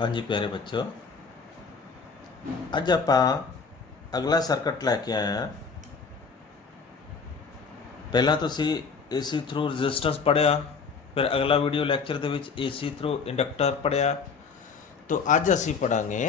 हाँ जी प्यारे बच्चों, ਅੱਜ ਆਪਾਂ ਅਗਲਾ ਸਰਕਟ ਲੈ ਕੇ ਆਏ ਹਾਂ। ਪਹਿਲਾਂ ਤੁਸੀਂ AC ਥਰੂ ਰੈਜ਼ਿਸਟੈਂਸ ਪੜ੍ਹਿਆ, ਫਿਰ ਅਗਲਾ ਵੀਡੀਓ ਲੈਕਚਰ ਦੇ ਵਿੱਚ AC ਥਰੂ ਇੰਡਕਟਰ ਪੜ੍ਹਿਆ। तो ਅੱਜ ਅਸੀਂ ਪੜਾਂਗੇ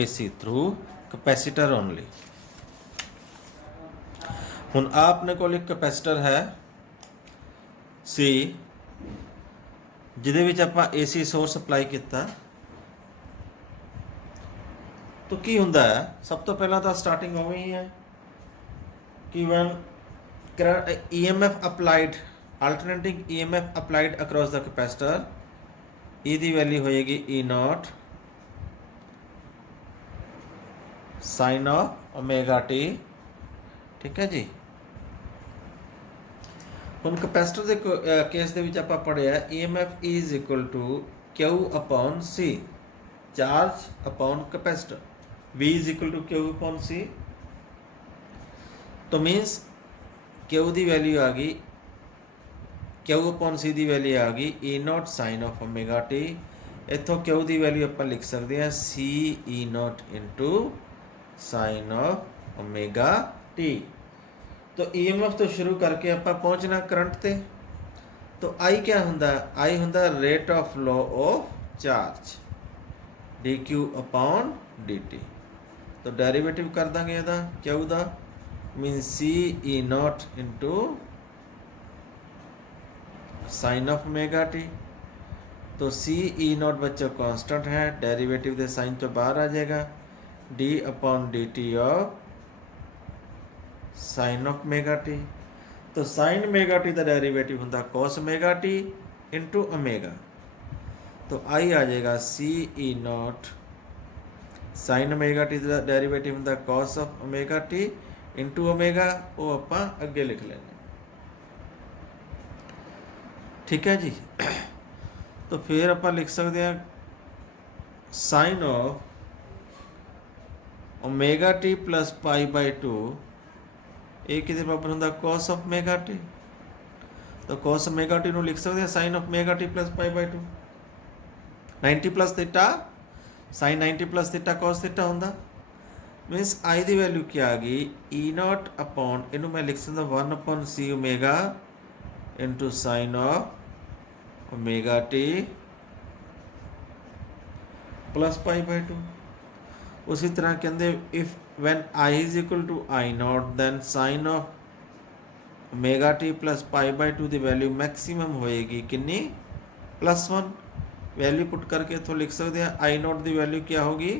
AC ਥਰੂ ਕਪੈਸੀਟਰ ਓਨਲੀ। ਹੁਣ ਆਪਣੇ ਕੋਲ ਇੱਕ ਕਪੈਸੀਟਰ ਹੈ C, ਜਿਹਦੇ ਵਿੱਚ ਆਪਾਂ AC ਸੋਰਸ ਅਪਲਾਈ ਕੀਤਾ। तो की ਹੁੰਦਾ ਹੈ, ਸਭ ਤੋਂ ਪਹਿਲਾਂ ਤਾਂ ਸਟਾਰਟਿੰਗ ਉਵੇਂ ਹੀ ਹੈ ਕਿ one EMF applied, alternating EMF applied across the capacitor, E the value ਹੋਏਗੀ E0 sin of omega t। ਠੀਕ ਹੈ ਜੀ। ਹੁਣ ਕਪੈਸਿਟਰ ਦੇ ਕੇਸ ਦੇ ਵਿੱਚ ਆਪਾਂ ਪੜ੍ਹਿਆ EMF is equal to Q upon C, charge upon capacitor, V is equal to Q upon C। तो मीन्स Q ਦੀ ਵੈਲਿਊ ਆ ਗਈ, Q upon C ਦੀ ਵੈਲਿਊ ਆ ਗਈ E0 sin of omega t। ਇੱਥੋਂ Q ਦੀ ਵੈਲਿਊ ਆਪਾਂ ਲਿਖ ਸਕਦੇ ਹਾਂ C E0 into sin of omega t। तो EMF ਤੋਂ ਸ਼ੁਰੂ ਕਰਕੇ ਆਪਾਂ ਪਹੁੰਚਣਾ ਕਰੰਟ ਤੇ। तो I क्या ਹੁੰਦਾ, I ਹੁੰਦਾ rate of flow of charge dq upon dt। तो ਡੈਰੀਵੇਟਿਵ ਕਰ ਦਾਂਗੇ ਇਹਦਾ Q the, means C E0 into sin of omega t। तो C E0 बच्चों कांस्टेंट है, डेरिवेटिव के साइन तो बाहर आ जाएगा, d upon dt of sin of omega t। तो sin omega t का डेरिवेटिव होता cos omega t into omega. तो I आ जाएगा C E0 sin omega t का डेरिवेटिव होता cos of omega t into omega, वो ਆਪਾਂ ਅੱਗੇ ਲਿਖ ਲੈਂਦੇ। ठीक है जी। तो फिर आप लिख सकते हैं sine of omega T plus pi by 2, ये कि बराबर होंगे कॉस ऑफ ओमेगा टी। तो कॉस ओमेगा टी लिख सकते हैं sine of omega T plus pi by 2, 90 plus theta sine 90 plus theta cos theta होंगे। मीनस आई की वैल्यू क्या आ गई E0 अपॉन, इनू मैं लिख सकता 1 upon C omega into sine of omega T plus pi by 2। उसी तरह कहते if when I is equal to I0 then sine of omega T plus pi by 2 की वैल्यू मैक्सीमम होएगी कितनी, +1। वैल्यू पुट करके इतों लिख सकते हैं I0 की वैल्यू क्या होगी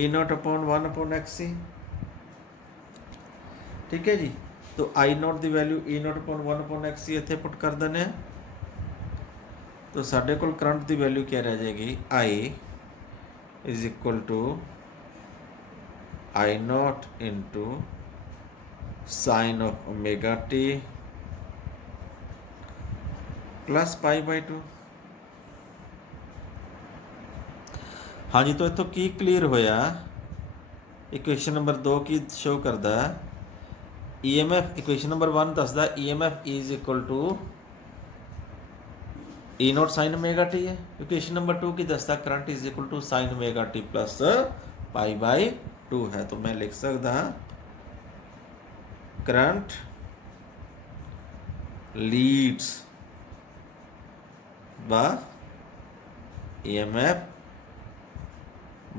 E0 अपॉन 1 अपॉन XC। ठीक है जी। तो I0 की value E0 upon 1 upon XC इतने पुट कर देने। तो साढ़े को करंट की वैल्यू क्या रह जाएगी, I is equal to I0 into sine of omega T plus pi by 2। हाँ जी। तो इतों की क्लीयर होया, इक्वेशन नंबर 2 की शो करता है EMF, इक्वेशन नंबर 1 दसदा EMF is equal to E0 sine omega t है। इक्वेशन नंबर 2 की दसदा current is equal to sine omega T plus pi by 2 है। तो मैं लिख सकता current leads by EMF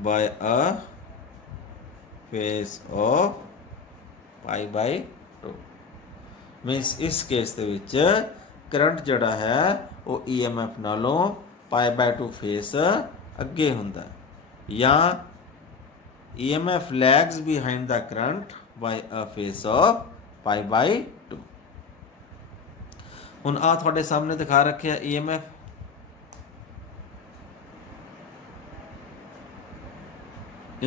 by a phase of pi by 2। Means इस case ਦੇ ਵਿੱਚ करंट ਜਿਹੜਾ है वो EMF नालों पाई बाई 2 फेस अगे ਹੁੰਦਾ, या EMF lags behind the current by a phase of pi by 2। ਹੁਣ ਆ ਤੁਹਾਡੇ ਸਾਹਮਣੇ ਦਿਖਾ ਰੱਖਿਆ EMF,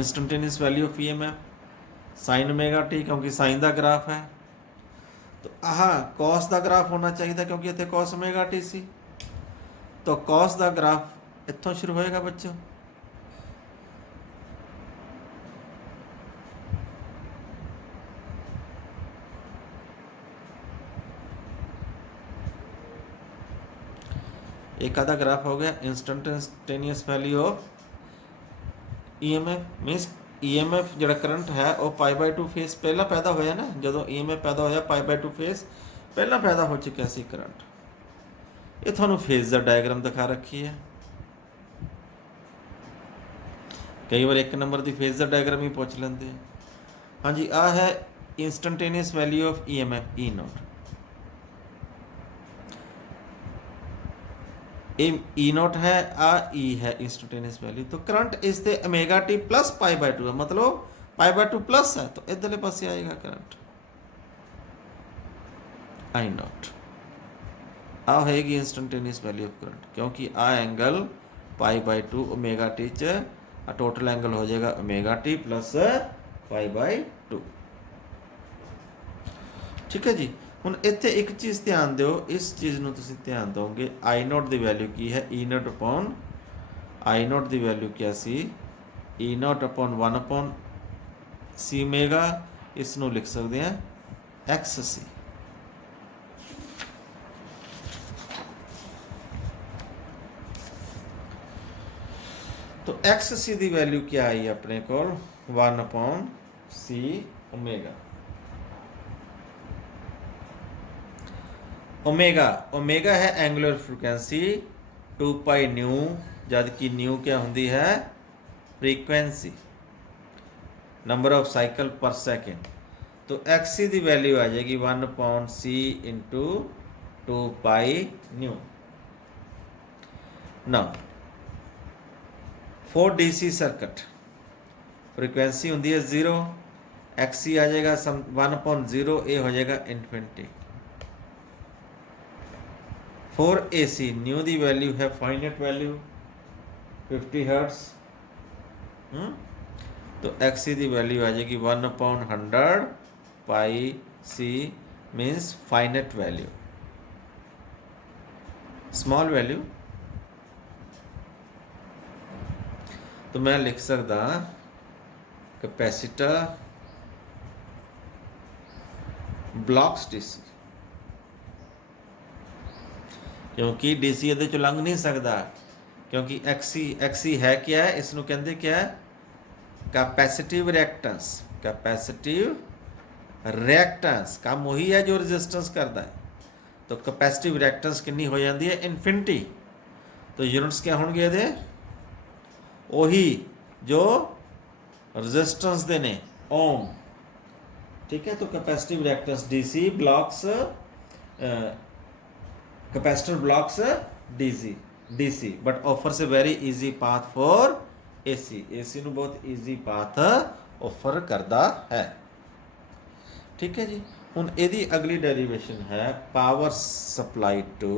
instantaneous value of EMF sign omega T, क्योंकि साइन का ग्राफ है। तो आह कॉस का ग्राफ होना चाहिए क्योंकि इतने कॉस ओमेगा टी सी। तो कॉस का ग्राफ इतों शुरू होएगा बच्चों, एक आधा ग्राफ हो गया instantaneous value of EMF मीनस EMF ਜਿਹੜਾ ਕਰੰਟ ਹੈ ਉਹ π/2 ਫੇਸ ਪਹਿਲਾਂ ਪੈਦਾ ਹੋਇਆ ਨਾ, ਜਦੋਂ EMF ਪੈਦਾ ਹੋਇਆ π/2 ਫੇਸ ਪਹਿਲਾਂ ਪੈਦਾ ਹੋ ਚੁੱਕਿਆ ਸੀ ਕਰੰਟ। ਇਹ ਤੁਹਾਨੂੰ ਫੇਜ਼ਰ ਡਾਇਗਰਾਮ ਦਿਖਾ ਰੱਖੀ ਹੈ। ਕਈ ਵਾਰ ਇੱਕ ਨੰਬਰ ਦੀ ਫੇਜ਼ਰ ਡਾਇਗਰਾਮ ਹੀ ਪੁੱਛ ਲੈਂਦੇ ਆ। ਹਾਂਜੀ, ਆ ਹੈ instantaneous value of EMF E not. E not है, आ E है इंस्टेंटेनियस वैल्यू। तो करंट इस ते ओमेगा टी प्लस π/2 है, मतलब π/2 प्लस है, तो इधरले पासे आएगा करंट I नॉट। आ होएगी इंस्टेंटेनियस वैल्यू ऑफ करंट, क्योंकि आ एंगल π/2 ओमेगा टी च टोटल एंगल हो जाएगा ओमेगा टी प्लस π/2। ठीक है जी। ਹੁਣ ਇੱਥੇ ਇੱਕ ਚੀਜ਼ ਧਿਆਨ ਦਿਓ, ਇਸ ਚੀਜ਼ ਨੂੰ ਤੁਸੀਂ ਧਿਆਨ ਦਿਓਗੇ। I नॉट ਦੀ ਵੈਲਿਊ ਕੀ ਹੈ? E nought upon I nought ਦੀ ਵੈਲਿਊ ਕੀ ਸੀ? E nought upon 1 upon C omega. ਇਸ ਨੂੰ ਲਿਖ ਸਕਦੇ ਹਾਂ XC। तो XC ਦੀ ਵੈਲਿਊ ਕੀ ਆਈ ਆਪਣੇ ਕੋਲ? 1 अपॉन C ओमेगा। ओमेगा है एंगुलर फ्रिक्वेंसी 2π न्यू, जबकि न्यू क्या होंगी है? फ्रीक्वेंसी, नंबर ऑफ साइकिल पर सेकेंड। तो XC की वैल्यू आ जाएगी 1/C इंटू 2π न्यू। ना फॉर DC सर्किट फ्रीक्वेंसी होंगी है 0, XC आ जाएगा 1/0, ये हो जाएगा इन्फिनिटी। फॉर AC न्यू दी वैल्यू है फाइनेट वैल्यू 50 हर्ट्स। तो XC दी वैल्यू आ जाएगी 1/100 πC means finite value, small value. तो मैं लिख सकता कैपेसिटर ब्लॉक्स DC, क्योंकि DC ਇਹਦੇ ਚੋਂ ਲੰਘ नहीं सकता, क्योंकि XC है क्या है? इसनों कहते क्या है? Capacitive reactance. कैपेसिटिव रिएक्टेंस काम वही है जो रेजिस्टेंस करता है। तो कैपेसिटिव रिएक्टेंस कितनी हो जाती है? इन्फिनिटी। तो यूनिट्स क्या होंगे ये? वही जो रेजिस्टेंस दे ने, ओम। ठीक है। तो capacitive reactance DC blocks capacitor blocks DC but offers a very easy path for AC ਨੂੰ बहुत ईजी पाथ ऑफर करता है। ठीक है जी। ਹੁਣ ਇਹਦੀ अगली डेरिवेशन है power supply to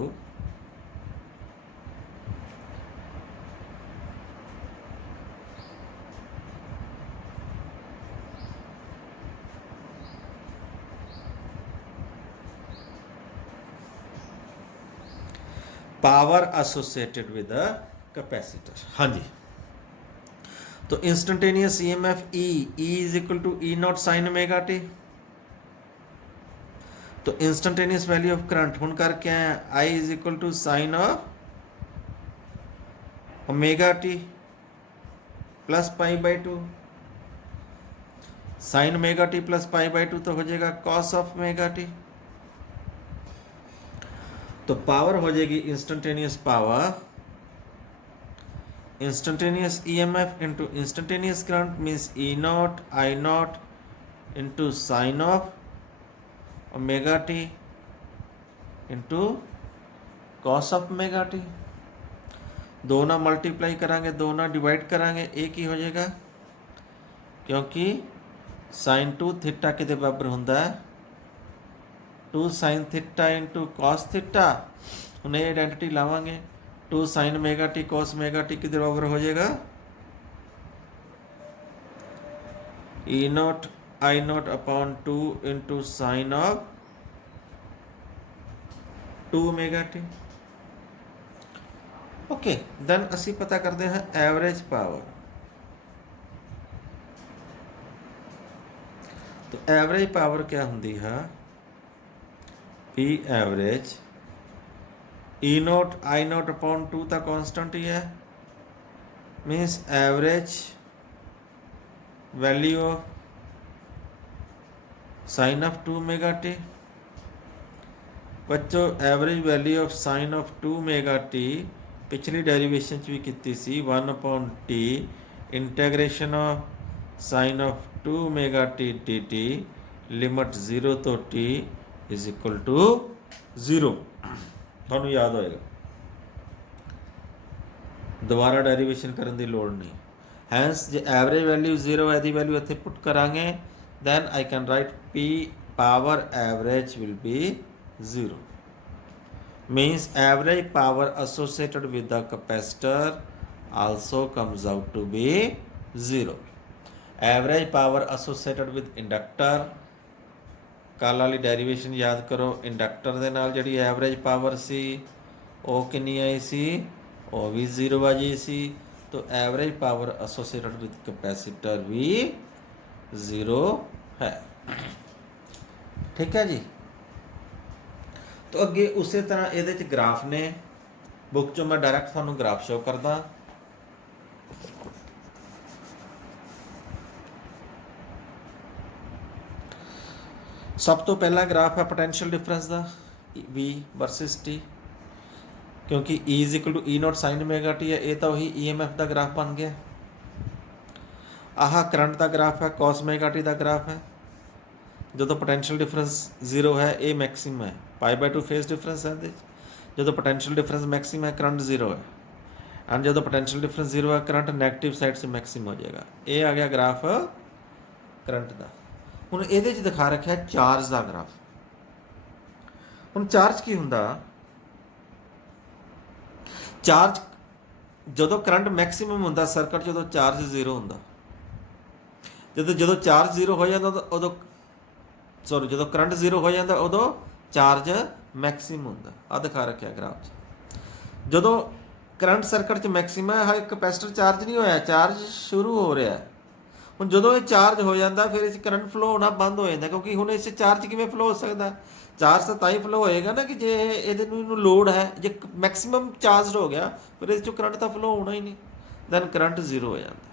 power associated with the capacitor. हाँ जी। तो instantaneous EMF E is equal to E nought sine omega T. तो इंस्टेंटेनियस वैल्यू ऑफ करंट हुन कर क्या है? I is equal to sine of omega T plus π/2। Sine omega T plus π/2 तो हो जाएगा कॉस ऑफ ओमेगा टी। तो power हो जाएगी instantaneous power, instantaneous EMF into instantaneous current means E naught I not into sine of omega T into cos of omega T. दो ना multiply करांगे, दो ना डिवाइड करांगे, एक ही हो जाएगा, क्योंकि साइन 2 थीटा के बराबर होंदा है 2 sin theta into cos theta. उन्हें आइडेंटिटी लावांगे 2 sin omega t cos omega t के बराबर हो जाएगा E naught I naught upon 2 into sine of 2 omega t. Okay, then असी पता करते हैं एवरेज पावर। तो एवरेज पावर क्या होंगी है? P average E naught I naught upon 2 ਤਾਂ कांस्टेंट ही है, means average value of sine of 2 omega t. बच्चों average value of sine of 2 omega t पिछली डेरिवेशन भी की सी 1 upon t integration of sine of 2 omega t d t limit 0 तो T is equal to 0। ਤੁਹਾਨੂੰ याद होएगा, दोबारा डेरिवेशन करने की लोड़ नहीं। हैंस जो एवरेज वैल्यू 0 है, दी वैल्यू इत्थे पुट करांगे, then I can write P power average will be 0, means average power associated with the capacitor also comes out to be 0। Average power associated with inductor, कल वाली derivation याद करो, inductor दे नाल जिहड़ी एवरेज पावर सी वो कितनी आई सी, वो भी 0 आ जी सी, तो average power associated with capacitor भी 0 है। ठीक है जी। तो अगे उस तरह ये ग्राफ ने, बुक चो मैं डायरैक्ट तुहानूं ग्राफ शो करदा। सब तो पहला ग्राफ है पोटेंशियल डिफरेंस का, V वर्सिस T, क्योंकि E is equal to E naught sine omega t है, ये तो वही EMF का ग्राफ बन गया। आह करंट का ग्राफ है, कॉस ओमेगा टी का ग्राफ है। जो तो पोटेंशियल डिफरेंस 0 है, ये मैक्सिमम है, π/2 फेज डिफरेंस है। जो तो पोटेंशियल डिफरेंस मैक्सिमम है, करंट 0 है, एंड जो तो पोटेंशियल डिफरेंस 0 है, करंट नैगेटिव साइड से मैक्सिमम हो जाएगा। ये आ गया ग्राफ करंट का। ਹੁਣ ਇਹਦੇ 'ਚ ਦਿਖਾ ਰੱਖਿਆ ਚਾਰਜ ਦਾ ਗ੍ਰਾਫ। ਹੁਣ ਚਾਰਜ ਕੀ ਹੁੰਦਾ, ਚਾਰਜ ਜਦੋਂ ਕਰੰਟ ਮੈਕਸਿਮਮ ਹੁੰਦਾ ਸਰਕਟ, ਜਦੋਂ ਚਾਰਜ 0 ਹੁੰਦਾ, ਜਦੋਂ ਚਾਰਜ 0 ਹੋ ਜਾਂਦਾ ਉਦੋਂ ਸੌਰੀ ਜਦੋਂ ਕਰੰਟ 0 ਹੋ ਜਾਂਦਾ ਉਦੋਂ ਚਾਰਜ ਮੈਕਸਿਮਮ ਹੁੰਦਾ। ਆ ਦਿਖਾ ਰੱਖਿਆ ਗ੍ਰਾਫ 'ਚ। ਜਦੋਂ ਕਰੰਟ ਸਰਕਟ 'ਚ ਮੈਕਸਿਮਮ ਹੈ, ਹਾਲੇ ਕੈਪੈਸਿਟਰ ਚਾਰਜ ਨਹੀਂ ਹੋਇਆ, ਚਾਰਜ ਸ਼ੁਰੂ ਹੋ ਰਿਹਾ। ਹੁਣ ਜਦੋਂ ਇਹ ਚਾਰਜ ਹੋ ਜਾਂਦਾ ਫਿਰ ਇਸ ਕਰੰਟ ਫਲੋ ਹੋਣਾ ਬੰਦ ਹੋ ਜਾਂਦਾ, ਕਿਉਂਕਿ ਹੁਣ ਇਸ ਚਾਰਜ ਕਿਵੇਂ ਫਲੋ ਹੋ ਸਕਦਾ, ਚਾਰਜ ਤਾਂ ਹੀ ਫਲੋ ਹੋਏਗਾ ਨਾ ਕਿ ਜੇ ਇਹਦੇ ਨੂੰ ਇਹਨੂੰ ਲੋਡ ਹੈ। ਜੇ ਮੈਕਸਿਮਮ ਚਾਰਜ ਹੋ ਗਿਆ ਫਿਰ ਇਸ 'ਚੋਂ ਕਰੰਟ ਤਾਂ ਫਲੋ ਹੋਣਾ ਹੀ ਨਹੀਂ, ਦੈਨ ਕਰੰਟ 0 ਹੋ ਜਾਂਦਾ।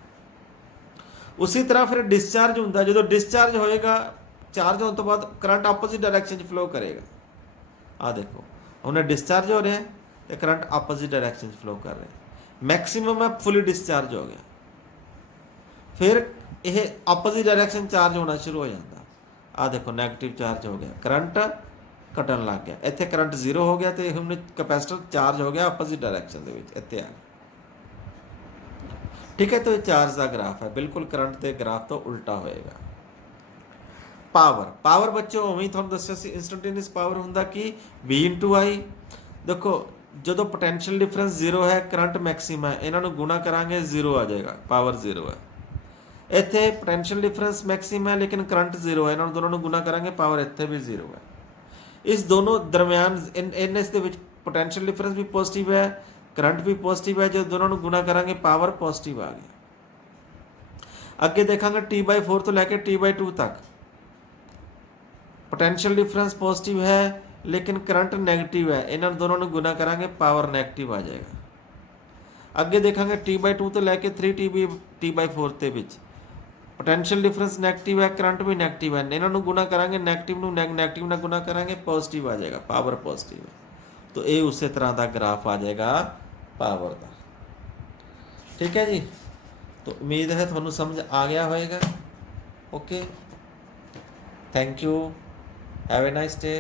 ਉਸੇ ਤਰ੍ਹਾਂ ਫਿਰ ਡਿਸਚਾਰਜ ਹੁੰਦਾ, ਜਦੋਂ ਡਿਸਚਾਰਜ ਹੋਏਗਾ ਚਾਰਜ ਹੋਣ ਤੋਂ ਬਾਅਦ ਕਰੰਟ ਆਪੋਜ਼ਿਟ ਡਾਇਰੈਕਸ਼ਨ 'ਚ ਫਲੋ ਕਰੇਗਾ। ਆ ਦੇਖੋ ਹੁਣ ਡਿਸਚਾਰਜ ਹੋ ਰਿਹਾ ਤੇ ਕਰੰਟ ਆਪੋਜ਼ਿਟ ਡਾਇਰੈਕਸ਼ਨ 'ਚ ਫਲੋ ਕਰ ਰਿਹਾ। ਮੈਕਸਿਮਮ ਹੈ, ਫੁੱਲੀ ਡਿਸਚਾਰਜ ਹੋ ਗਿਆ, ਫਿਰ ਇਹ ਆਪੋਜ਼ਿਟ ਡਾਇਰੈਕਸ਼ਨ ਚਾਰਜ ਹੋਣਾ ਸ਼ੁਰੂ ਹੋ ਜਾਂਦਾ। ਆ ਦੇਖੋ ਨੈਗੇਟਿਵ ਚਾਰਜ ਹੋ ਗਿਆ, ਕਰੰਟ ਘਟਣ ਲੱਗ ਗਿਆ। ਇੱਥੇ ਕਰੰਟ 0 ਹੋ ਗਿਆ ਤੇ ਹੁਣ ਕੈਪੈਸਿਟਰ ਚਾਰਜ ਹੋ ਗਿਆ ਆਪੋਜ਼ਿਟ ਡਾਇਰੈਕਸ਼ਨ ਦੇ ਵਿੱਚ, ਇੱਥੇ ਆ। ਠੀਕ ਹੈ, ਤਾਂ ਇਹ ਚਾਰਜ ਦਾ ਗ੍ਰਾਫ ਹੈ, ਬਿਲਕੁਲ ਕਰੰਟ ਦੇ ਗ੍ਰਾਫ ਤੋਂ ਉਲਟਾ ਹੋਏਗਾ। ਪਾਵਰ ਬੱਚੋ ਉਵੇਂ ਹੀ ਤੁਹਾਨੂੰ ਦੱਸਿਆ ਸੀ, ਇੰਸਟੈਂਟੇਨੀਅਸ ਪਾਵਰ ਹੁੰਦਾ ਕਿ V/I। ਦੇਖੋ ਜਦੋਂ ਪੋਟੈਂਸ਼ੀਅਲ ਡਿਫਰੈਂਸ 0 ਹੈ, ਕਰੰਟ ਮੈਕਸਿਮਮ ਹੈ, ਇਹਨਾਂ ਨੂੰ ਗੁਣਾ ਕਰਾਂਗੇ 0 ਆ ਜਾਏਗਾ, ਪਾਵਰ 0 ਹੈ। ਇੱਥੇ पोटेंशियल डिफरेंस मैक्सिमम है लेकिन करंट 0 है, इन्होंने दोनों गुना करांगे, पावर इत्थे भी 0 है। इस दोनों दरम्यान इस दे विच पोटेंशियल डिफरेंस भी पॉजिटिव है, करंट भी पॉजिटिव है, जो दोनों गुना करांगे पावर पॉजिटिव आ गया। अगे देखांगे T/4 तो लैके T/2 तक पोटेंशियल डिफरेंस पॉजिटिव है लेकिन करंट नैगेटिव है, इन्होंने दोनों गुना करांगे पावर नैगेटिव आ जाएगा। अगे देखांगे T/2 तो लैके 3T/4 के विच पोटेंशियल डिफरेंस नैगेटिव है, करंट भी नैगेटिव है, इन्हों गुना करांगे नैगेटिव नैगेटिव ना गुना करांगे पॉजिटिव आ जाएगा, पावर पॉजिटिव है। तो ये उस तरह का ग्राफ आ जाएगा पावर का। ठीक है जी, तो उम्मीद है थोड़ा समझ आ गया होएगा। Okay, thank you, have a nice day.